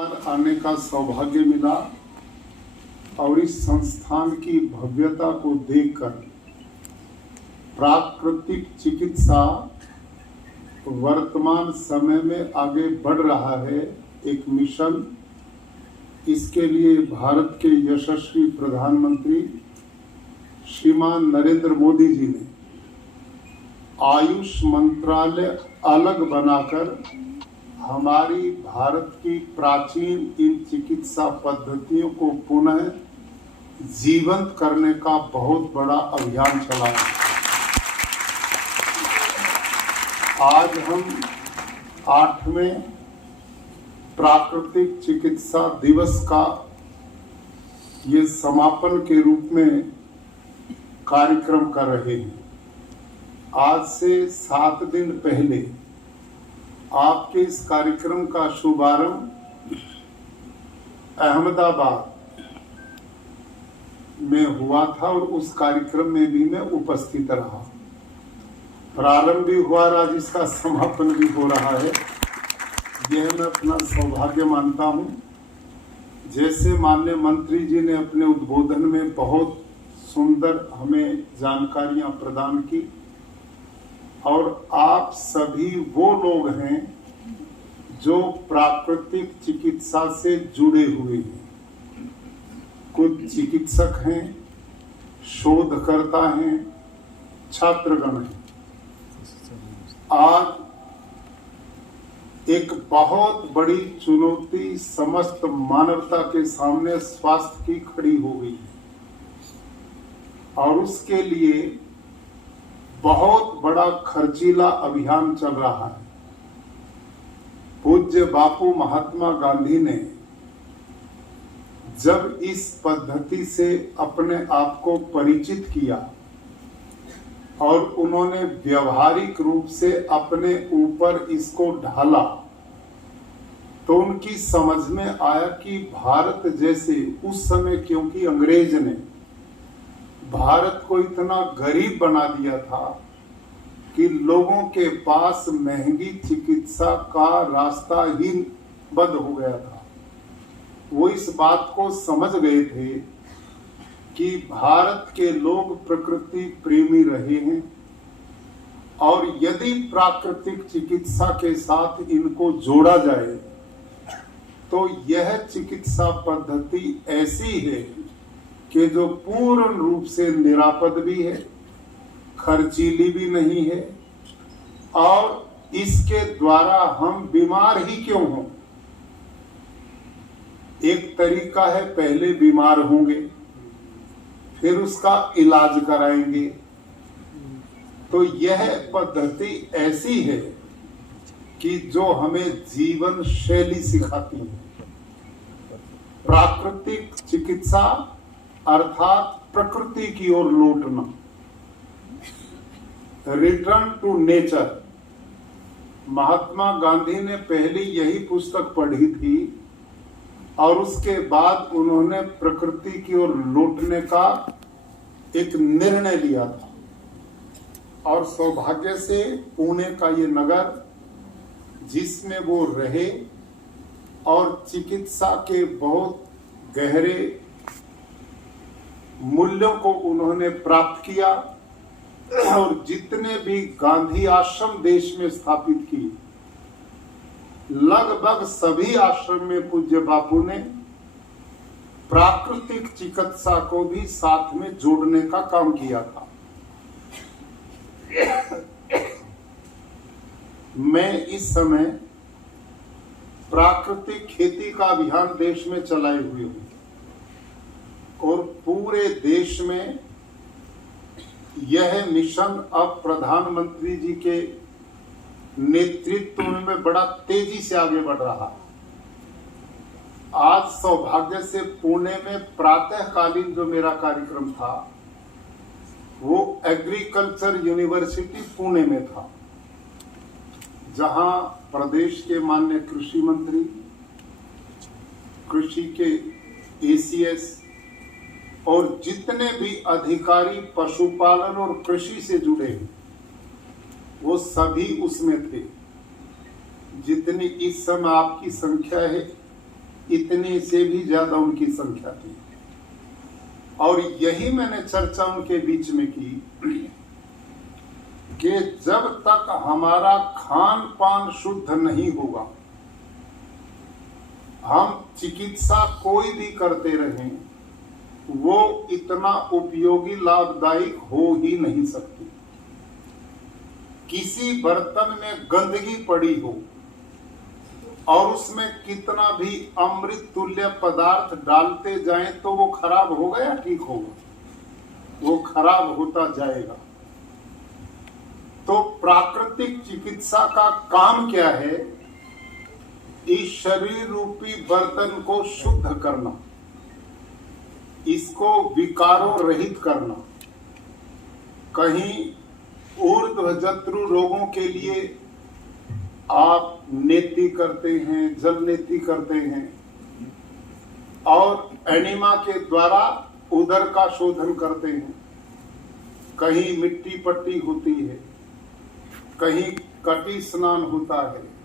आने का सौभाग्य मिला और इस संस्थान की भव्यता को देखकर प्राकृतिक चिकित्सा वर्तमान समय में आगे बढ़ रहा है एक मिशन। इसके लिए भारत के यशस्वी प्रधानमंत्री श्रीमान नरेंद्र मोदी जी ने आयुष मंत्रालय अलग बनाकर हमारी भारत की प्राचीन इन चिकित्सा पद्धतियों को पुनः जीवंत करने का बहुत बड़ा अभियान चलाया। आज हम 8वें प्राकृतिक चिकित्सा दिवस का ये समापन के रूप में कार्यक्रम कर रहे हैं। आज से 7 दिन पहले आपके इस कार्यक्रम का शुभारंभ अहमदाबाद में हुआ था और उस कार्यक्रम में भी मैं उपस्थित रहा। प्रारंभ भी हुआ, आज इसका समापन भी हो रहा है। यह मैं अपना सौभाग्य मानता हूं। जैसे माननीय मंत्री जी ने अपने उद्बोधन में बहुत सुंदर हमें जानकारियां प्रदान की, और आप सभी वो लोग हैं जो प्राकृतिक चिकित्सा से जुड़े हुए हैं। कुछ चिकित्सक हैं, शोधकर्ता हैं, छात्रगण हैं। आज एक बहुत बड़ी चुनौती समस्त मानवता के सामने स्वास्थ्य की खड़ी हो गई है, और उसके लिए बहुत बड़ा खर्चीला अभियान चल रहा है। पूज्य बापू महात्मा गांधी ने जब इस पद्धति से अपने आप को परिचित किया और उन्होंने व्यवहारिक रूप से अपने ऊपर इसको ढाला, तो उनकी समझ में आया कि भारत जैसे उस समय, क्योंकि अंग्रेज ने भारत को इतना गरीब बना दिया था कि लोगों के पास महंगी चिकित्सा का रास्ता ही बंद हो गया था। वो इस बात को समझ गए थे कि भारत के लोग प्रकृति प्रेमी रहे हैं, और यदि प्राकृतिक चिकित्सा के साथ इनको जोड़ा जाए तो यह चिकित्सा पद्धति ऐसी है कि जो पूर्ण रूप से निरापद भी है, खर्चीली भी नहीं है, और इसके द्वारा हम बीमार ही क्यों हों। एक तरीका है, पहले बीमार होंगे फिर उसका इलाज कराएंगे। तो यह पद्धति ऐसी है कि जो हमें जीवन शैली सिखाती है। प्राकृतिक चिकित्सा अर्थात प्रकृति की ओर लौटना, return to nature. Mahatma Gandhi ने पहली यही पुस्तक पढ़ी थी और उसके बाद उन्होंने प्रकृति की ओर लौटने का एक निर्णय लिया था। और सौभाग्य से पुणे का ये नगर जिसमें वो रहे और चिकित्सा के बहुत गहरे मूल्यों को उन्होंने प्राप्त किया, और जितने भी गांधी आश्रम देश में स्थापित किए, लगभग सभी आश्रम में पूज्य बापू ने प्राकृतिक चिकित्सा को भी साथ में जोड़ने का काम किया था। मैं इस समय प्राकृतिक खेती का अभियान देश में चलाए हुए हूं, और पूरे देश में यह मिशन अब प्रधानमंत्री जी के नेतृत्व में बड़ा तेजी से आगे बढ़ रहा है। आज सौभाग्य से पुणे में प्रातःकालीन जो मेरा कार्यक्रम था वो एग्रीकल्चर यूनिवर्सिटी पुणे में था, जहां प्रदेश के माननीय कृषि मंत्री, कृषि के एसीएस और जितने भी अधिकारी पशुपालन और कृषि से जुड़े हैं वो सभी उसमें थे। जितनी इस समय आपकी संख्या है इतने से भी ज्यादा उनकी संख्या थी। और यही मैंने चर्चा उनके बीच में की कि जब तक हमारा खान पान शुद्ध नहीं होगा, हम चिकित्सा कोई भी करते रहें, वो इतना उपयोगी लाभदायक हो ही नहीं सकती। किसी बर्तन में गंदगी पड़ी हो और उसमें कितना भी अमृत तुल्य पदार्थ डालते जाएं तो वो खराब होगा या ठीक होगा? वो खराब होता जाएगा। तो प्राकृतिक चिकित्सा का काम क्या है? इस शरीर रूपी बर्तन को शुद्ध करना, इसको विकारों रहित करना। कहीं ऊर्ध्वजत्रु रोगों के लिए आप नेति करते हैं, जल नेति करते हैं, और एनिमा के द्वारा उदर का शोधन करते हैं। कहीं मिट्टी पट्टी होती है, कहीं कटी स्नान होता है,